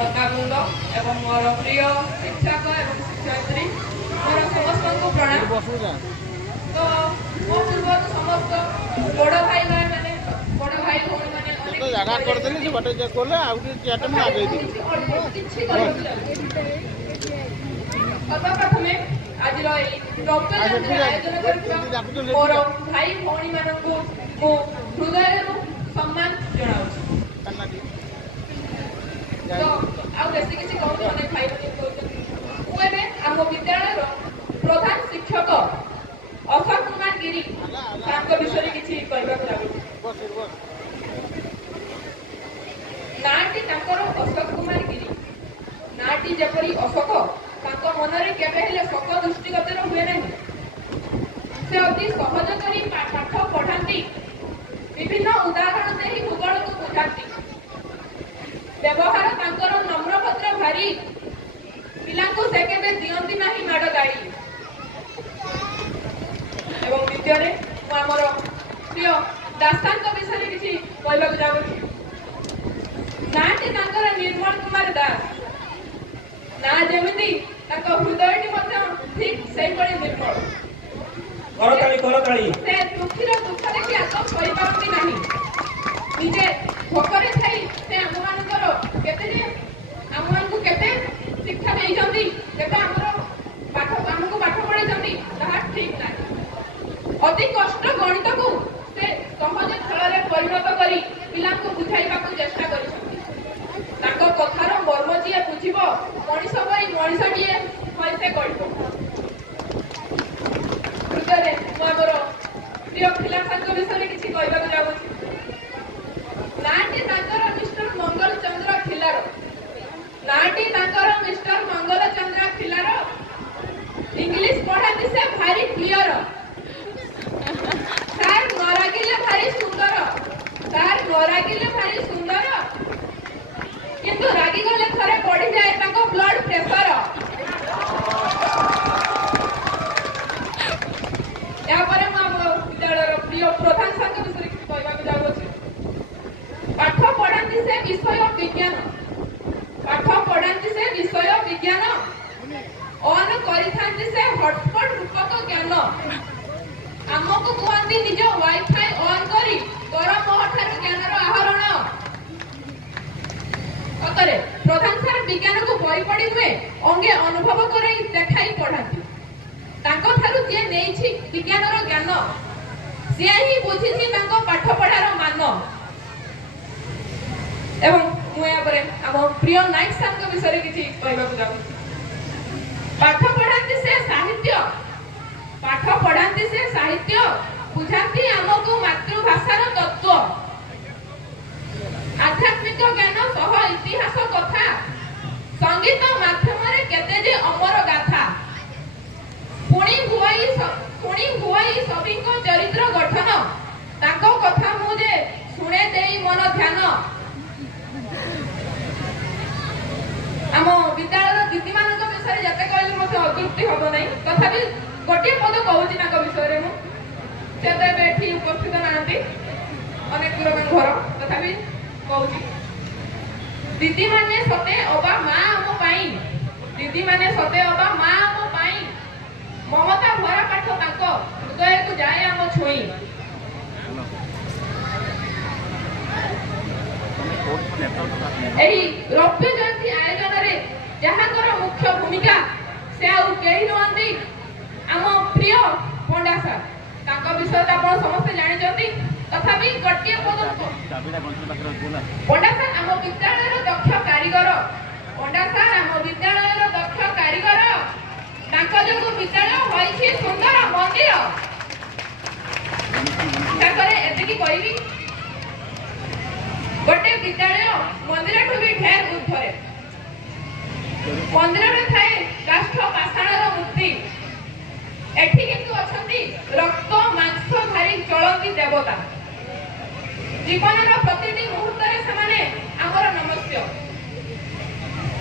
श्रद्धाबृंद एवं मोर प्रिय शिक्षक एवं शिक्षयित्री मोर समस्त प्रणाम। तो मो पूर्व समस्त बड़ भाई मैंने बड़ भाई भौणी मैंने जगह करदेली से बाटे कोले आउटी चैट में आगे दी प्रथमे आज रक्त आयोजन कर मोर भाई भौणी मानक मो हृदय सम्मान जनाऊँ। तो आउ बेसी किसी कहूँ अनेक भाई भौणी कहते मुझे आम विद्यालय प्रधान शिक्षक अशोक कुमार गिरी विषय किसी कहवाक चाहूँ। नाटी अशोक कुमार गिरी नाटी जपरी अशोक मनरे केबे हेले शोक दृष्टिगत हुए नहीं। से अति सहज करी पाठ पढ़ाती विभिन्न उदाहरण दे ही भूगोल को बुझाती व्यवहार तांकर नम्र भद्र भारी पिला को से केबे दियंती नाही माड़ गाड़ी एवं द्वितीय आमर प्रिय दासांक विषय किसी कहवाक चाहूँ। नाटी तांकर निर्मल कुमार दास ना जेमिति ताको हृदयटी मध्य ठीक सेही पड़ी निर्मल करताली से दुखीर दुख देखि आत्म सही पारती नाही निजे भोकरे थाई से आममानकर केते जे आममानकु केते शिक्षा देई जंती केते हमरो पाठ हमकु पाठ पढाई जंती ताहा ठीक नाही। अति कष्ट गणित को से सहज खेल परिणत करी पिला को बुझाइबाकू चेष्टा करिसंती। ताको कथार मर्म जिए बुझिबो मनीष परी मनीषटीए कैसे करिबो। तृतीय मोर प्रिय खिलाफांक विषय किसी कहवाक चाहूँ। नाटी तांकर मिस्टर मंगल चंद्र खिलार नाटी तांकर मिस्टर मंगल चंद्र खिलार इंग्लिश पढ़ाती से भारी क्लियर सार नरागिले भारी सुंदर सार नरागिले भारी सुंदर किंतु रागी गले थरे बढ़ी जाए ताको ब्लड प्रेशर। या परे विद्यालय प्रिय प्रधान छात्र विषय कहवाक चाहूँ। पाठ पढ़ाती से विषय विज्ञान पाठ पढ़ाती से विषय विज्ञान ऑन करिथांती से हॉटस्पॉट रूपक ज्ञान आमको कहती निज वाईफाई ऑन करी गरम महठार ज्ञानर आहरण अतरे प्रधान सर विज्ञान को बही पड़ी हुए अंगे अनुभव करे देखाई पढ़ाती तांको थारु जे नेछि विज्ञानर ज्ञान से ही बुझिछि तांको पाठ पढ़ार मान एवं मुया परे आम प्रिय नायक सर विषय किछि कहबाक चाहूँ। पाठ पढ़ाती से साहित्य पाठ पढ़ाती से साहित्य बुझाती आमको मातृभाषार तत्व आध्यात्मिक ज्ञान सह इतिहास कथा संगीत माध्यम रे केते जे अमर गाथा पुणी हुई सभिको चरित्र गठन ताको कथा मुझे सुने देई मन ध्यान। आम विद्यालय दीदी मानक विषय जते कहले मते अतृप्ति हबो नै तथापि गोटे पद कहूची ताको विषय मु से तो एठी उपस्थित नांती अनेक दूर घर तथापि कहूची दीदी माने सते अबा मां आम पाई दीदी माने सते अबा मां आम पाई ममता भरा पाठ ताको हृदय को जाए आम छुई। एही रौप्य जयंती आयोजन रे जहाकर मुख्य भूमिका से आउ केही नहंती आम प्रिय पंडा सर ताको विषय तो आपण समस्त जानि जंती तथापि गटिए पद पंडा सर आम विद्यालय दक्ष कारीगर पंडा सर आम विद्यालय दक्ष कारीगर ताको जो विद्यालय होइछि सुंदर मंदिर ताकरे एते की कहबी गोटे विद्यालय मंदिर ठू भी ढेर ऊर्ध्वरे मंदिर में थाए काष्ठ पाषाणर मूर्ति एठी किंतु अछंती रक्त मांस धारी चलती देवता जीवनर प्रतिटी मुहूर्त रे समाने आमर नमस्य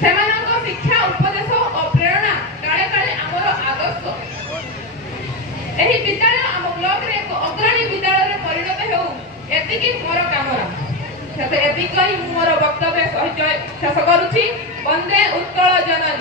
सेमानक शिक्षा उपदेश और प्रेरणा काले काले आमर आदर्श एही विद्यालय आम ब्लॉक रे एक अग्रणी विद्यालय रे परिणत हेउ एतिकी मोर कामना। ଏତିକି କହି ମୁଁ ମୋର ବକ୍ତବ୍ୟ ଶେଷ କରୁଛି। ବନ୍ଦେ ଉତ୍କଳ ଜନନୀ।